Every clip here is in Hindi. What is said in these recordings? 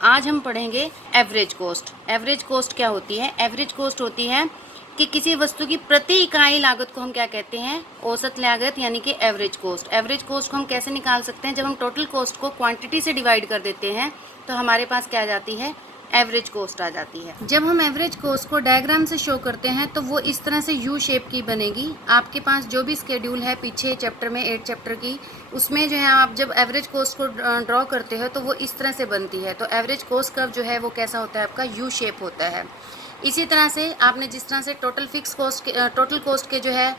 आज हम पढ़ेंगे एवरेज कोस्ट। एवरेज कोस्ट क्या होती है? एवरेज कोस्ट होती है कि किसी वस्तु की प्रति इकाई लागत को हम क्या कहते हैं? औसत लागत, यानी कि एवरेज कोस्ट। एवरेज कोस्ट को हम कैसे निकाल सकते हैं? जब हम टोटल कोस्ट को क्वांटिटी से डिवाइड कर देते हैं तो हमारे पास क्या आ जाती है? एवरेज कोस्ट आ जाती है। जब हम एवरेज कोस्ट को डायग्राम से शो करते हैं तो वो इस तरह से यू शेप की बनेगी। आपके पास जो भी स्केड्यूल है पीछे चैप्टर में 8 चैप्टर की, उसमें जो है आप जब एवरेज कोस्ट को ड्रॉ करते हो तो वो इस तरह से बनती है। तो एवरेज कोस्ट कर्व जो है वो कैसा होता है? आपका यू शेप होता है। इसी तरह से आपने जिस तरह से टोटल कोस्ट के जो है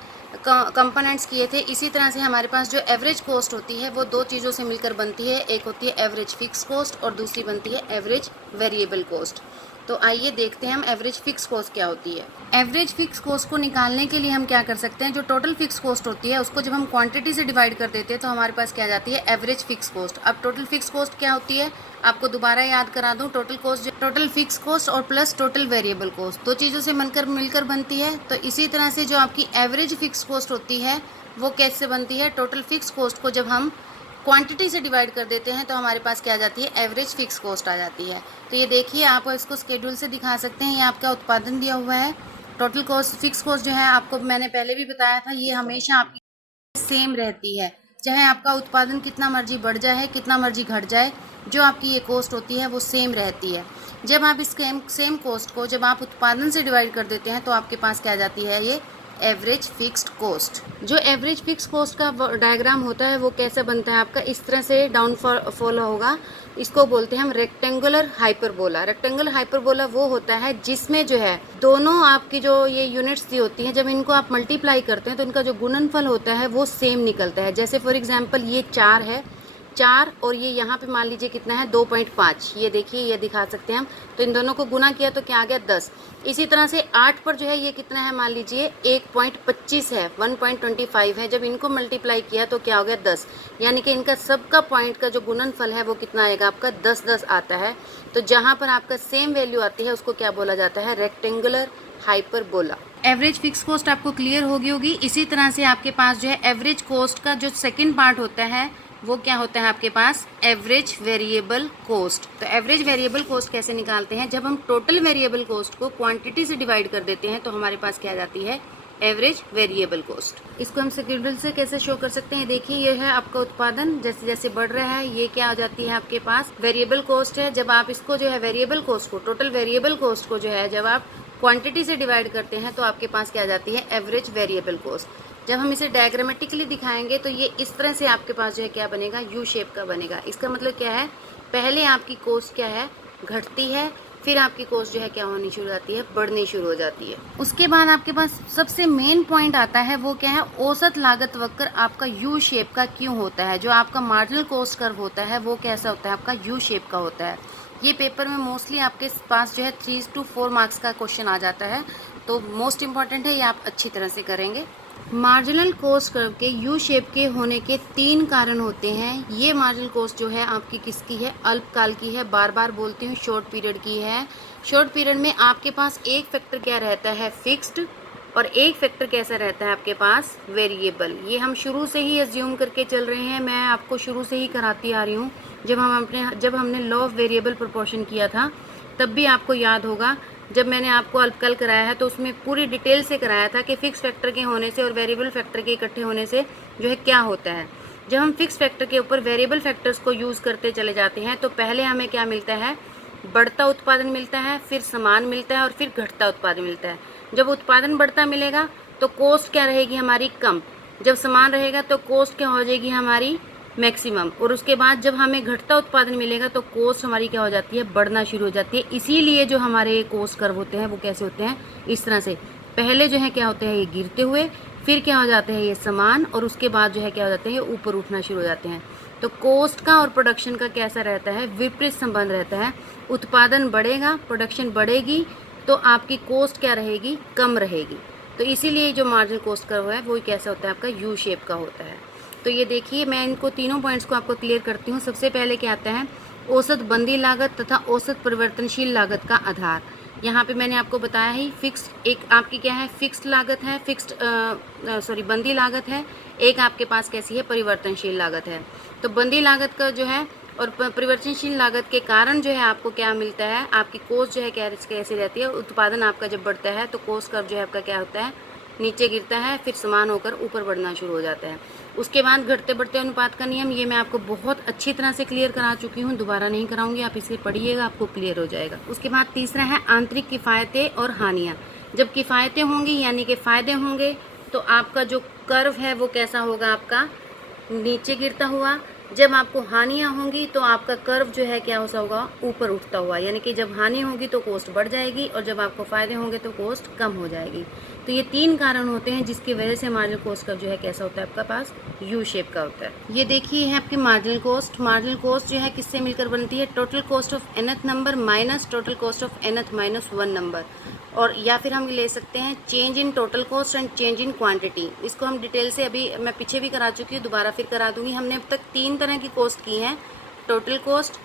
कंपोनेंट्स किए थे, इसी तरह से हमारे पास जो एवरेज कोस्ट होती है वो दो चीज़ों से मिलकर बनती है। एक होती है एवरेज फिक्स कोस्ट और दूसरी बनती है एवरेज वेरिएबल कोस्ट। तो आइए देखते हैं हम एवरेज फिक्स कोस्ट क्या होती है। एवरेज फिक्स कोस्ट को निकालने के लिए हम क्या कर सकते हैं? जो टोटल फिक्स कोस्ट होती है उसको जब हम क्वांटिटी से डिवाइड कर देते हैं तो हमारे पास क्या जाती है? Average fix cost. अब टोटल फिक्स कोस्ट क्या होती है आपको दोबारा याद करा दूं। टोटल फिक्स कोस्ट और प्लस टोटल वेरिएबल कोस्ट दो चीज़ों से मिलकर बनती है। तो इसी तरह से जो आपकी एवरेज फिक्स कोस्ट होती है वो कैसे बनती है? टोटल फिक्स कोस्ट को जब हम क्वांटिटी से डिवाइड कर देते हैं तो हमारे पास क्या आ जाती है? एवरेज फिक्स कॉस्ट आ जाती है। तो ये देखिए, आप इसको स्केड्यूल से दिखा सकते हैं। ये आपका उत्पादन दिया हुआ है। टोटल कॉस्ट फिक्स कॉस्ट जो है आपको मैंने पहले भी बताया था, ये हमेशा आपकी सेम रहती है। चाहे आपका उत्पादन कितना मर्जी बढ़ जाए, कितना मर्जी घट जाए, जो आपकी ये कॉस्ट होती है वो सेम रहती है। जब आप इस सेम कॉस्ट को जब आप उत्पादन से डिवाइड कर देते हैं तो आपके पास क्या आ जाती है? ये एवरेज फिक्स्ड कॉस्ट। जो एवरेज फिक्स कॉस्ट का डायग्राम होता है वो कैसे बनता है? आपका इस तरह से डाउन फॉल होगा। इसको बोलते हैं हम रेक्टेंगुलर हाइपरबोला। रेक्टेंगुलर हाइपरबोला वो होता है जिसमें जो है दोनों आपकी जो ये यूनिट्स दी होती हैं, जब इनको आप मल्टीप्लाई करते हैं तो इनका जो गुणनफल होता है वो सेम निकलता है। जैसे फॉर एग्जाम्पल ये 4 है, 4 और ये यहाँ पे मान लीजिए कितना है? 2.5। ये देखिए, ये दिखा सकते हैं हम। तो इन दोनों को गुना किया तो क्या आ गया? 10। इसी तरह से 8 पर जो है ये कितना है? मान लीजिए 1.25 है, 1.25 है। जब इनको मल्टीप्लाई किया तो क्या हो गया? 10। यानी कि इनका सबका पॉइंट का जो गुणनफल है वो कितना आएगा? आपका 10 आता है। तो जहाँ पर आपका सेम वैल्यू आती है उसको क्या बोला जाता है? Rectangular hyperbola. Average fix cost आपको क्लियर होगी। इसी तरह से आपके पास जो है एवरेज कॉस्ट का जो सेकंड पार्ट होता है वो क्या होता है आपके पास? Average variable cost. तो एवरेज वेरिएबल कॉस्ट कैसे निकालते हैं? जब हम टोटल वेरिएबल कॉस्ट को क्वांटिटी से डिवाइड कर देते हैं तो हमारे पास क्या आ जाती है? Average variable cost. इसको हम शेड्यूल से कैसे शो कर सकते हैं? देखिए, ये है आपका उत्पादन जैसे जैसे बढ़ रहा है, ये क्या आ जाती है आपके पास? वेरिएबल कॉस्ट है। जब आप इसको जो है वेरिएबल कॉस्ट को, टोटल वेरिएबल कॉस्ट को जो है जब आप क्वांटिटी से डिवाइड करते हैं तो आपके पास क्या आ जाती है? Average variable cost. जब हम इसे डायग्रामेटिकली दिखाएंगे तो ये इस तरह से आपके पास जो है क्या बनेगा? यू शेप का बनेगा। इसका मतलब क्या है? पहले आपकी कॉस्ट क्या है? घटती है, फिर आपकी कॉस्ट जो है क्या होनी शुरू हो जाती है? बढ़नी शुरू हो जाती है। उसके बाद आपके पास सबसे मेन पॉइंट आता है, वो क्या है? औसत लागत वक्र आपका यू शेप का क्यों होता है? जो आपका मार्जिनल कॉस्ट कर्व होता है वो कैसा होता है? आपका यू शेप का होता है। ये पेपर में मोस्टली आपके पास जो है 3 to 4 मार्क्स का क्वेश्चन आ जाता है, तो मोस्ट इंपॉर्टेंट है, ये आप अच्छी तरह से करेंगे। मार्जिनल कॉस्ट कर्व के यू शेप के होने के 3 कारण होते हैं। ये मार्जिनल कॉस्ट जो है आपकी किसकी है? अल्पकाल की है। बार बार बोलती हूँ, शॉर्ट पीरियड की है। शॉर्ट पीरियड में आपके पास एक फैक्टर क्या रहता है? फिक्स्ड, और एक फैक्टर कैसा रहता है आपके पास? वेरिएबल। ये हम शुरू से ही एज्यूम करके चल रहे हैं, मैं आपको शुरू से ही कराती आ रही हूँ। जब हमने लॉ ऑफ वेरिएबल प्रोपोर्शन किया था तब भी आपको याद होगा, जब मैंने आपको अल्पकाल कराया है तो उसमें पूरी डिटेल से कराया था कि फिक्स फैक्टर के होने से और वेरिएबल फैक्टर के इकट्ठे होने से जो है क्या होता है। जब हम फिक्स फैक्टर के ऊपर वेरिएबल फैक्टर्स को यूज़ करते चले जाते हैं तो पहले हमें क्या मिलता है? बढ़ता उत्पादन मिलता है, फिर समान मिलता है और फिर घटता उत्पादन मिलता है। जब उत्पादन बढ़ता मिलेगा तो कॉस्ट क्या रहेगी हमारी? कम। जब समान रहेगा तो कॉस्ट क्या हो जाएगी हमारी? मैक्सिमम। और उसके बाद जब हमें घटता उत्पादन मिलेगा तो कॉस्ट हमारी क्या हो जाती है? बढ़ना शुरू हो जाती है। इसीलिए जो हमारे कॉस्ट कर्व होते हैं वो कैसे होते हैं? इस तरह से। पहले जो है क्या होते हैं? ये गिरते हुए, फिर क्या हो जाते हैं? ये समान, और उसके बाद जो है क्या हो जाते हैं? ये ऊपर उठना शुरू हो जाते हैं। तो कॉस्ट का और प्रोडक्शन का कैसा रहता है? विपरीत संबंध रहता है। उत्पादन बढ़ेगा, प्रोडक्शन बढ़ेगी, तो आपकी कॉस्ट क्या रहेगी? कम रहेगी। तो इसीलिए जो मार्जिनल कॉस्ट कर्व है वो कैसा होता है? आपका यू शेप का होता है। तो ये देखिए, मैं इनको तीनों पॉइंट्स को आपको क्लियर करती हूँ। सबसे पहले क्या आता है? औसत बंदी लागत तथा औसत परिवर्तनशील लागत का आधार। यहाँ पे मैंने आपको बताया ही, फिक्स्ड एक आपकी क्या है? फिक्स्ड लागत है, बंदी लागत है। एक आपके पास कैसी है? परिवर्तनशील लागत है। तो बंदी लागत का जो है और परिवर्तनशील लागत के कारण जो है आपको क्या मिलता है, आपकी कॉस्ट जो है कैसे रहती है। उत्पादन आपका जब बढ़ता है तो कॉस्ट कर्व जो है आपका क्या होता है, नीचे गिरता है, फिर समान होकर ऊपर बढ़ना शुरू हो जाता है। उसके बाद घटते बढ़ते अनुपात का नियम, ये मैं आपको बहुत अच्छी तरह से क्लियर करा चुकी हूँ, दोबारा नहीं कराऊंगी, आप इसे पढ़िएगा, आपको क्लियर हो जाएगा। उसके बाद तीसरा है आंतरिक किफ़ायतें और हानियाँ। जब किफ़ायतें होंगी यानी कि फ़ायदे होंगे तो आपका जो कर्व है वो कैसा होगा, आपका नीचे गिरता हुआ। जब आपको हानियाँ होंगी तो आपका कर्व जो है क्या होगा, ऊपर उठता हुआ। यानी कि जब हानि होगी तो कॉस्ट बढ़ जाएगी और जब आपको फ़ायदे होंगे तो कॉस्ट कम हो जाएगी। तो ये 3 कारण होते हैं जिसकी वजह से मार्जिनल कॉस्ट कर्व जो है कैसा होता है, आपका पास यू शेप का होता है। ये देखिए है आपकी मार्जिनल कॉस्ट। मार्जिनल कॉस्ट जो है किससे मिलकर बनती है, total cost of nth number minus total cost of nth minus 1 number. और या फिर हम ले सकते हैं change in total cost and change in quantity. इसको हम डिटेल से अभी मैं पीछे भी करा चुकी हूँ, दोबारा फिर करा दूंगी। हमने अब तक 3 तरह की कॉस्ट की हैं, टोटल कॉस्ट,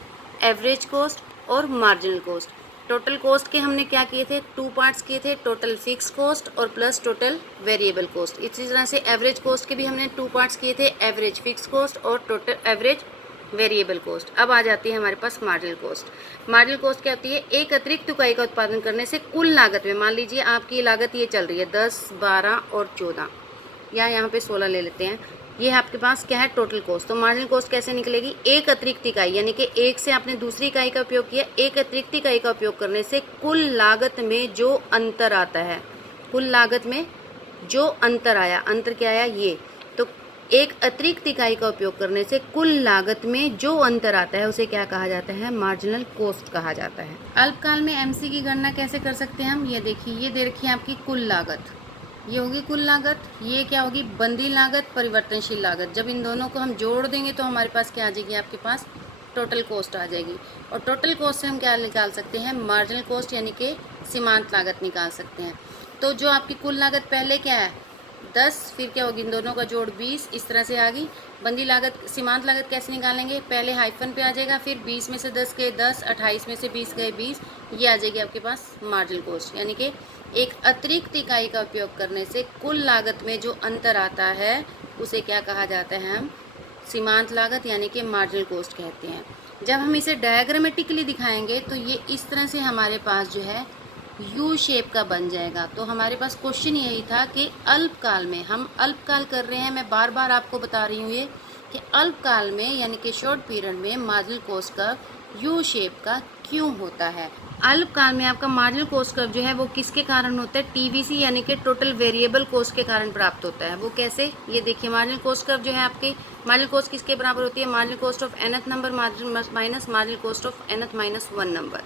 एवरेज कॉस्ट और मार्जिनल कॉस्ट। टोटल कॉस्ट के हमने क्या किए थे, 2 पार्ट्स किए थे, टोटल फिक्स कॉस्ट और प्लस टोटल वेरिएबल कॉस्ट। इसी तरह से एवरेज कॉस्ट के भी हमने 2 पार्ट्स किए थे, एवरेज फिक्स कॉस्ट और टोटल एवरेज वेरिएबल कॉस्ट। अब आ जाती है हमारे पास मार्जिनल कॉस्ट। मार्जिनल कॉस्ट क्या होती है, एक अतिरिक्त इकाई का उत्पादन करने से कुल लागत में, मान लीजिए आपकी लागत ये चल रही है 10, 12 और 14, या यहाँ पे 16 ले लेते हैं। ये आपके पास क्या है, टोटल कॉस्ट। तो मार्जिनल कॉस्ट कैसे निकलेगी, एक अतिरिक्त इकाई, यानी कि एक से आपने दूसरी इकाई का उपयोग किया, एक अतिरिक्त इकाई का उपयोग करने से कुल लागत में जो अंतर आता है, कुल लागत में जो अंतर आया, अंतर क्या आया ये, तो एक अतिरिक्त इकाई का उपयोग करने से कुल लागत में जो अंतर आता है उसे क्या कहा जाता है, मार्जिनल कॉस्ट कहा जाता है। अल्पकाल में एमसी की गणना कैसे कर सकते हैं हम, ये देखिए, ये दे रखी है आपकी कुल लागत, ये होगी कुल लागत, ये क्या होगी, बंदी लागत, परिवर्तनशील लागत। जब इन दोनों को हम जोड़ देंगे तो हमारे पास क्या आ जाएगी, आपके पास टोटल कॉस्ट आ जाएगी। और टोटल कॉस्ट से हम क्या निकाल सकते हैं, मार्जिनल कॉस्ट यानी कि सीमांत लागत निकाल सकते हैं। तो जो आपकी कुल लागत पहले क्या है 10, फिर क्या होगी, इन दोनों का जोड़ 20, इस तरह से आ गई। बंदी लागत, सीमांत लागत कैसे निकालेंगे, पहले हाइफन पे आ जाएगा, फिर 20 में से 10 गए 10, 28 में से 20 गए 20, ये आ जाएगी आपके पास मार्जिनल कॉस्ट। यानी कि एक अतिरिक्त इकाई का उपयोग करने से कुल लागत में जो अंतर आता है उसे क्या कहा जाता है, हम सीमांत लागत यानी कि मार्जिनल कॉस्ट कहते हैं। जब हम इसे डायग्रामेटिकली दिखाएंगे तो ये इस तरह से हमारे पास जो है यू शेप का बन जाएगा। तो हमारे पास क्वेश्चन यही था कि अल्पकाल में, हम अल्पकाल कर रहे हैं, मैं बार बार आपको बता रही हूँ ये कि अल्पकाल में यानी कि शॉर्ट पीरियड में marginal cost curve U shape का क्यों होता है। अल्पकाल में आपका मार्जिनल कॉस्ट कर्व जो है वो किसके कारण होता है, टीवीसी यानी कि टोटल वेरिएबल कॉस्ट के कारण प्राप्त होता है। वो कैसे, ये देखिए, मार्जिनल कॉस्ट कर्व जो है आपकी, मार्जिनल कॉस्ट किसके बराबर होती है, marginal cost of nth number minus marginal cost of nth minus 1 number,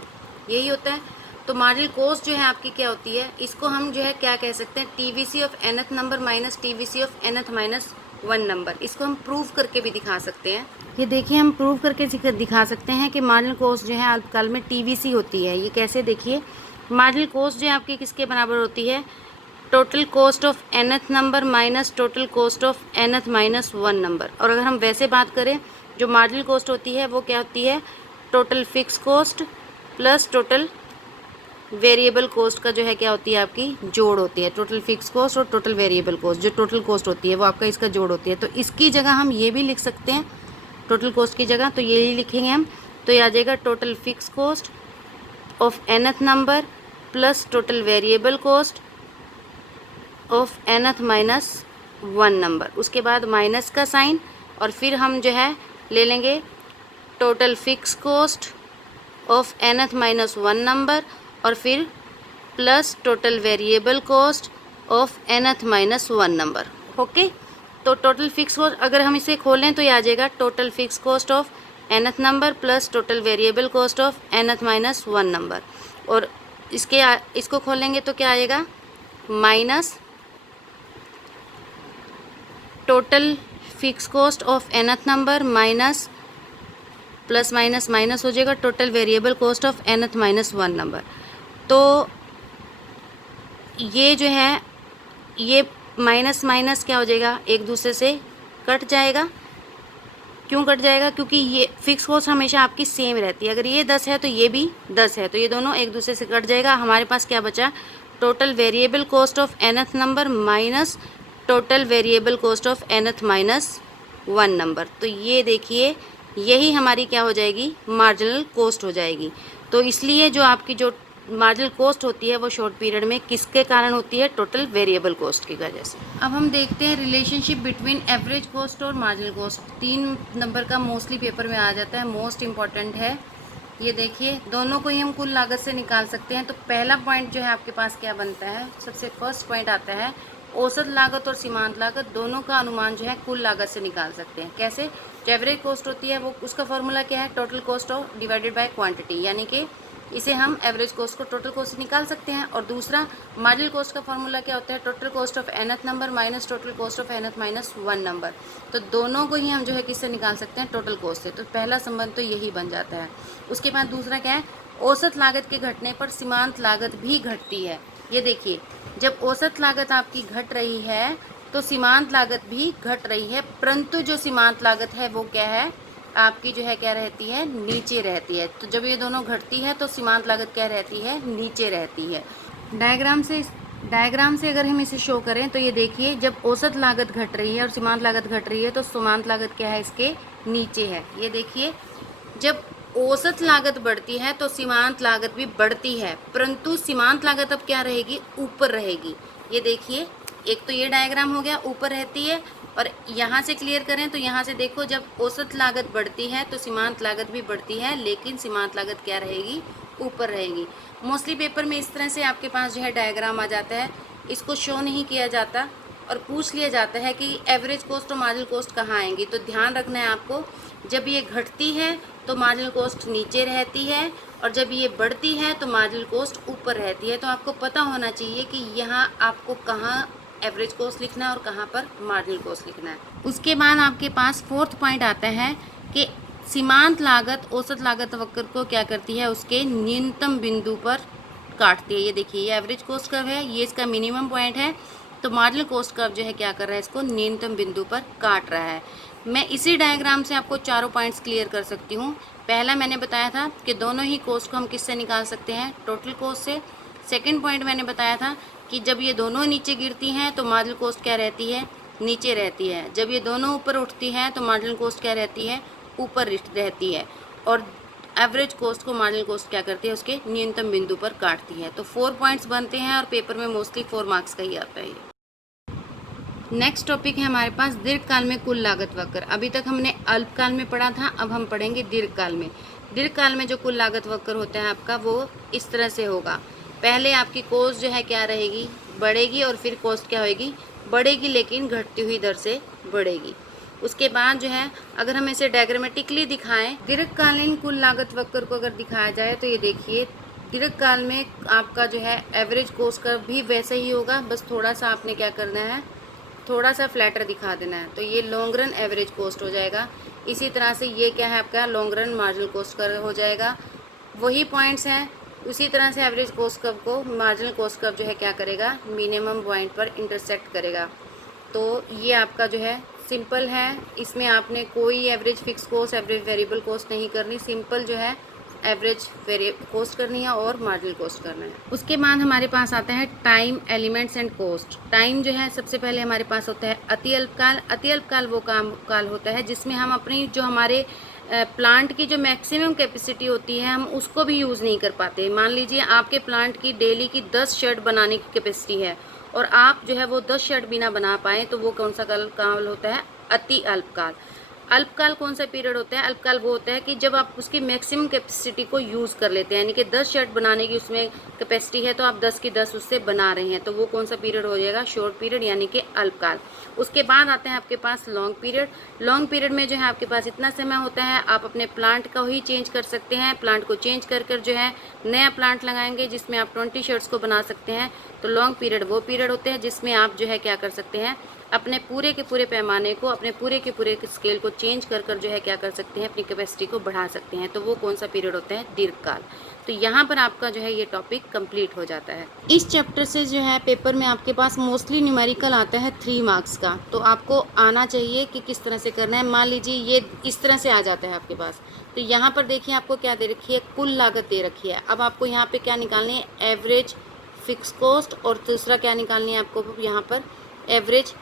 यही होता है। तो मार्जिनल कॉस्ट जो है आपकी क्या होती है, इसको हम जो है क्या कह सकते हैं, TVC of nth number minus TVC of nth minus 1 number. इसको हम प्रूव करके भी दिखा सकते हैं। ये देखिए, हम प्रूव करके दिखा सकते हैं कि मार्जिनल कॉस्ट जो है अल्पकाल में टीवीसी होती है। ये कैसे, देखिए, मार्जिनल कॉस्ट जो है आपकी किसके बराबर होती है, total cost of nth number minus total cost of nth minus 1 number. और अगर हम वैसे बात करें, जो मार्जिनल कॉस्ट होती है वो क्या होती है, total fix cost plus total variable cost का जो है क्या होती है, आपकी जोड़ होती है। टोटल फिक्स कॉस्ट और टोटल वेरिएबल कॉस्ट, जो टोटल कॉस्ट होती है वो आपका इसका जोड़ होती है। तो इसकी जगह हम ये भी लिख सकते हैं, टोटल कॉस्ट की जगह तो ये लिखेंगे हम, तो ये आ जाएगा total fix cost of nth number plus total variable cost of nth minus 1 number. उसके बाद माइनस का साइन और फिर हम जो है ले लेंगे total fix cost of nth minus 1 number और फिर plus total variable cost of nth minus 1 number. Okay, तो टोटल फिक्स कॉस्ट अगर हम इसे खोलें तो ये आ जाएगा total fix cost of nth number plus total variable cost of nth minus 1 number. और इसको खोलेंगे तो क्या आएगा, minus total fix cost of nth number minus plus minus minus हो जाएगा total variable cost of nth minus 1 number. तो ये जो है ये माइनस माइनस क्या हो जाएगा, एक दूसरे से कट जाएगा। क्यों कट जाएगा, क्योंकि ये फिक्स कॉस्ट हमेशा आपकी सेम रहती है। अगर ये 10 है तो ये भी 10 है, तो ये दोनों एक दूसरे से कट जाएगा। हमारे पास क्या बचा, total variable cost of nth number minus total variable cost of nth minus 1 number. तो ये देखिए यही हमारी क्या हो जाएगी, मार्जिनल कॉस्ट हो जाएगी। तो इसलिए जो आपकी जो मार्जिनल कॉस्ट होती है वो शॉर्ट पीरियड में किसके कारण होती है, टोटल वेरिएबल कॉस्ट की वजह से। अब हम देखते हैं रिलेशनशिप बिटवीन एवरेज कॉस्ट और मार्जिनल कॉस्ट। 3 नंबर का मोस्टली पेपर में आ जाता है, मोस्ट इम्पॉर्टेंट है। ये देखिए, दोनों को ही हम कुल लागत से निकाल सकते हैं। तो पहला पॉइंट जो है आपके पास क्या बनता है, सबसे फर्स्ट पॉइंट आता है औसत लागत और सीमांत लागत दोनों का अनुमान जो है कुल लागत से निकाल सकते हैं। कैसे, जो एवरेज कॉस्ट होती है वो उसका फॉर्मूला क्या है, total cost of divided by quantity, यानी कि इसे हम एवरेज कॉस्ट को टोटल कॉस्ट से निकाल सकते हैं। और दूसरा मार्जिनल कॉस्ट का फॉर्मूला क्या होता है, total cost of nth number minus total cost of nth minus 1 number. तो दोनों को ही हम जो है किससे निकाल सकते हैं, टोटल कॉस्ट से। तो पहला संबंध तो यही बन जाता है। उसके बाद दूसरा क्या है, औसत लागत के घटने पर सीमांत लागत भी घटती है। ये देखिए, जब औसत लागत आपकी घट रही है तो सीमांत लागत भी घट रही है, परंतु जो सीमांत लागत है वो क्या है आपकी, जो है क्या रहती है, नीचे रहती है। तो जब ये दोनों घटती है तो सीमांत लागत क्या रहती है, नीचे रहती है। डायग्राम से अगर हम इसे शो करें तो ये देखिए, जब औसत लागत घट रही है और सीमांत लागत घट रही है तो सीमांत लागत क्या है, इसके नीचे है। ये देखिए, जब औसत लागत बढ़ती है तो सीमांत लागत भी बढ़ती है, परंतु सीमांत लागत अब क्या रहेगी, ऊपर रहेगी। ये देखिए, एक तो ये डायग्राम हो गया, ऊपर रहती है। और यहाँ से क्लियर करें तो यहाँ से देखो, जब औसत लागत बढ़ती है तो सीमांत लागत भी बढ़ती है, लेकिन सीमांत लागत क्या रहेगी, ऊपर रहेगी। मोस्टली पेपर में इस तरह से आपके पास जो है डायग्राम आ जाता है, इसको शो नहीं किया जाता और पूछ लिया जाता है कि एवरेज कॉस्ट और मार्जिनल कॉस्ट कहाँ आएंगी। तो ध्यान रखना है आपको, जब ये घटती है तो मार्जिनल कॉस्ट नीचे रहती है, और जब ये बढ़ती है तो मार्जिनल कॉस्ट ऊपर रहती है। तो आपको पता होना चाहिए कि यहाँ आपको कहाँ एवरेज कॉस्ट लिखना है और कहाँ पर मार्जिनल कॉस्ट लिखना है। उसके बाद आपके पास फोर्थ पॉइंट आता है कि सीमांत लागत औसत लागत वक्र को क्या करती है, उसके न्यूनतम बिंदु पर काटती है। ये देखिए, ये एवरेज कॉस्ट कर्व है, ये इसका मिनिमम पॉइंट है। तो मार्जिनल कॉस्ट कर्व जो है क्या कर रहा है, इसको न्यूनतम बिंदु पर काट रहा है। मैं इसी डायग्राम से आपको चारों पॉइंट्स क्लियर कर सकती हूँ। पहला मैंने बताया था कि दोनों ही कॉस्ट को हम किससे निकाल सकते हैं, टोटल कॉस्ट से। सेकंड पॉइंट मैंने बताया था कि जब ये दोनों नीचे गिरती हैं तो मार्जिनल कॉस्ट क्या रहती है, नीचे रहती है। जब ये दोनों ऊपर उठती हैं तो मार्जिनल कॉस्ट क्या रहती है, ऊपर रहती है। और एवरेज कॉस्ट को मार्जिनल कॉस्ट क्या करती है, उसके न्यूनतम बिंदु पर काटती है। तो 4 पॉइंट्स बनते हैं और पेपर में मोस्टली 4 मार्क्स का ही आता है। नेक्स्ट टॉपिक है हमारे पास दीर्घकाल में कुल लागत वक्र। अभी तक हमने अल्पकाल में पढ़ा था, अब हम पढ़ेंगे दीर्घकाल में। दीर्घकाल में जो कुल लागत वक्र होता है आपका, वो इस तरह से होगा। पहले आपकी कॉस्ट जो है क्या रहेगी, बढ़ेगी, और फिर कॉस्ट क्या होगी, बढ़ेगी, लेकिन घटती हुई दर से बढ़ेगी। उसके बाद जो है, अगर हम इसे डायग्रामेटिकली दिखाएं, दीर्घकालीन कुल लागत वक्र को अगर दिखाया जाए तो ये देखिए, दीर्घकाल में आपका जो है एवरेज कॉस्ट कर्व भी वैसे ही होगा, बस थोड़ा सा आपने क्या करना है, थोड़ा सा फ्लैटर दिखा देना है। तो ये लॉन्ग रन एवरेज कॉस्ट हो जाएगा। इसी तरह से ये क्या है आपका, long run marginal cost curve हो जाएगा। वही पॉइंट्स हैं, उसी तरह से एवरेज कॉस्ट कर्व को मार्जिनल कॉस्ट कर्व जो है क्या करेगा, मिनिमम पॉइंट पर इंटरसेक्ट करेगा। तो ये आपका जो है सिंपल है, इसमें आपने कोई average fix cost, average variable cost नहीं करनी, सिंपल जो है एवरेज कॉस्ट करनी है और मार्जिनल कॉस्ट करना है। उसके बाद हमारे पास आता है time, elements and cost. Time जो है सबसे पहले हमारे पास होता है अति अल्पकाल। अति अल्पकाल वो काल होता है जिसमें हम अपनी जो हमारे प्लांट की जो मैक्सिमम कैपेसिटी होती है हम उसको भी यूज़ नहीं कर पाते। मान लीजिए आपके प्लांट की डेली की 10 शर्ट बनाने की कैपेसिटी है और आप जो है वो 10 शर्ट भी ना बना पाएँ, तो वो कौन सा काल होता है, अति अल्पकाल। अल्पकाल कौन सा पीरियड होता है, अल्पकाल वो होता है कि जब आप उसकी मैक्सिमम कैपेसिटी को यूज़ कर लेते हैं, यानी कि 10 शर्ट बनाने की उसमें कैपेसिटी है तो आप 10 की 10 उससे बना रहे हैं, तो वो कौन सा पीरियड हो जाएगा, शॉर्ट पीरियड, यानी कि अल्पकाल। उसके बाद आते हैं आपके पास लॉन्ग पीरियड। लॉन्ग पीरियड में जो है आपके पास इतना समय होता है, आप अपने प्लांट का ही चेंज कर सकते हैं, प्लांट को चेंज कर जो है नया प्लांट लगाएंगे जिसमें आप 20 शर्ट्स को बना सकते हैं। तो लॉन्ग पीरियड वो पीरियड होते हैं जिसमें आप जो है क्या कर सकते हैं, अपने पूरे के पूरे पैमाने को, अपने पूरे के पूरे स्केल को चेंज कर जो है क्या कर सकते हैं, अपनी कैपेसिटी को बढ़ा सकते हैं। तो वो कौन सा पीरियड होता है, दीर्घकाल। तो यहाँ पर आपका जो है ये टॉपिक कंप्लीट हो जाता है। इस चैप्टर से जो है पेपर में आपके पास मोस्टली न्यूमेरिकल आता है 3 मार्क्स का, तो आपको आना चाहिए कि किस तरह से करना है। मान लीजिए ये इस तरह से आ जाता है आपके पास, तो यहाँ पर देखिए आपको क्या दे रखी है, कुल लागत दे रखी है। अब आपको यहाँ पे क्या निकालनी है, एवरेज फिक्स कॉस्ट, और दूसरा क्या निकालनी है आपको यहाँ पर, एवरेज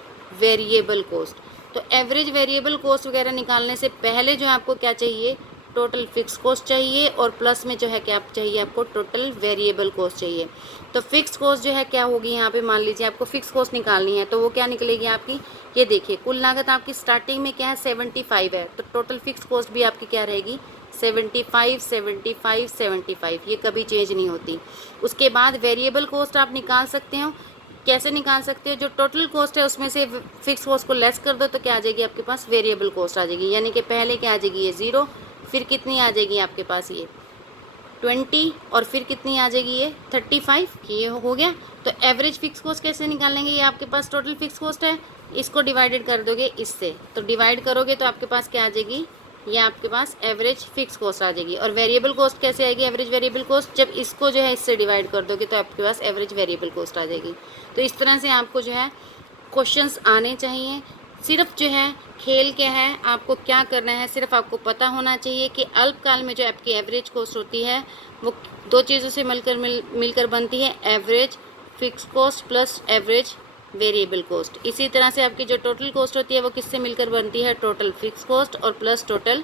वेरिएबल कॉस्ट। तो एवरेज वेरिएबल कॉस्ट वगैरह निकालने से पहले जो है आपको क्या चाहिए, टोटल फिक्स कॉस्ट चाहिए और प्लस में जो है क्या चाहिए आपको, टोटल वेरिएबल कॉस्ट चाहिए। तो फिक्स कॉस्ट जो है क्या होगी यहाँ पे, मान लीजिए आपको फिक्स कॉस्ट निकालनी है तो वो क्या निकलेगी आपकी, ये देखिए कुल लागत आपकी स्टार्टिंग में क्या है 75 है, तो टोटल फिक्स कॉस्ट भी आपकी क्या रहेगी 75 75 75, ये कभी चेंज नहीं होती। उसके बाद वेरिएबल कॉस्ट आप निकाल सकते हो, कैसे निकाल सकते हो, जो टोटल कॉस्ट है उसमें से फिक्स कॉस्ट को लेस कर दो तो क्या आ जाएगी आपके पास, वेरिएबल कॉस्ट आ जाएगी। यानी कि पहले क्या आ जाएगी ये 0, फिर कितनी आ जाएगी आपके पास ये 20 और फिर कितनी आ जाएगी ये 35, ये हो गया। तो एवरेज फिक्स कॉस्ट कैसे निकालेंगे, ये आपके पास टोटल फिक्स कॉस्ट है, इसको डिवाइडेड कर दोगे इससे, तो डिवाइड करोगे तो आपके पास क्या आ जाएगी, ये आपके पास एवरेज फिक्स कॉस्ट आ जाएगी। और वेरिएबल कॉस्ट कैसे आएगी, एवरेज वेरिएबल कॉस्ट जब इसको जो है इससे डिवाइड कर दोगे तो आपके पास एवरेज वेरिएबल कॉस्ट आ जाएगी। तो इस तरह से आपको जो है क्वेश्चंस आने चाहिए। सिर्फ जो है खेल क्या है, आपको क्या करना है, सिर्फ आपको पता होना चाहिए कि अल्पकाल में जो आपकी एवरेज कॉस्ट होती है वो दो चीज़ों से मिलकर बनती है, average fix cost plus average variable cost. इसी तरह से आपकी जो टोटल कॉस्ट होती है वो किससे मिलकर बनती है, टोटल फिक्स कॉस्ट और प्लस टोटल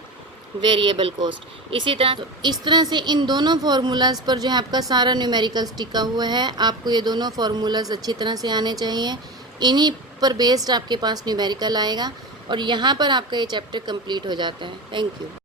वेरिएबल कॉस्ट। इसी तरह तो इस तरह से इन दोनों फार्मूलाज पर जो है आपका सारा न्यूमेरिकल्स टिका हुआ है। आपको ये दोनों फार्मूलाज अच्छी तरह से आने चाहिए, इन्हीं पर बेस्ड आपके पास न्यूमेरिकल आएगा और यहाँ पर आपका ये चैप्टर कंप्लीट हो जाता है। Thank you.